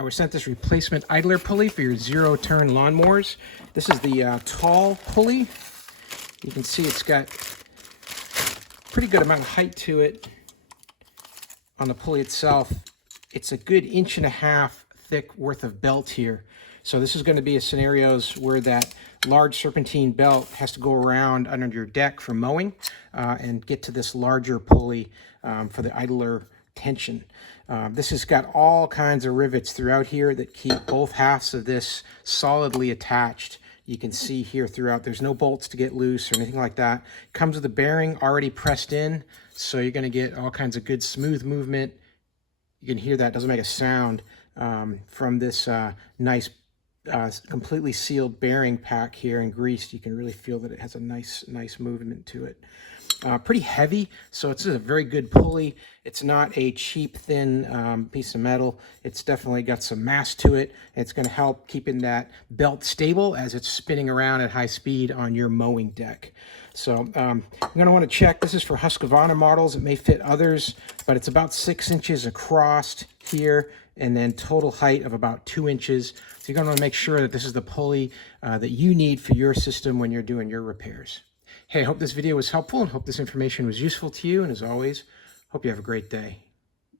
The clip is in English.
I was sent this replacement idler pulley for your zero-turn lawnmowers. This is the tall pulley. You can see it's got pretty good amount of height to it on the pulley itself. It's a good 1.5 inches thick worth of belt here. So this is going to be a scenarios where that large serpentine belt has to go around under your deck for mowing and get to this larger pulley for the idler tension. This has got all kinds of rivets throughout here that keep both halves of this solidly attached. You can see here throughout, there's no bolts to get loose or anything like that. Comes with a bearing already pressed in, so you're going to get all kinds of good smooth movement. You can hear that, doesn't make a sound from this nice completely sealed bearing pack here and greased. You can really feel that it has a nice movement to it. Pretty heavy, so it's a very good pulley. It's not a cheap, thin piece of metal. It's definitely got some mass to it. It's going to help keeping that belt stable as it's spinning around at high speed on your mowing deck. So I'm going to want to check. This is for sqvarna models. It may fit others, but it's about 6 inches across here, and then total height of about 2 inches. So you're going to want to make sure that this is the pulley that you need for your system when you're doing your repairs. Hey, I hope this video was helpful and hope this information was useful to you. And as always, hope you have a great day.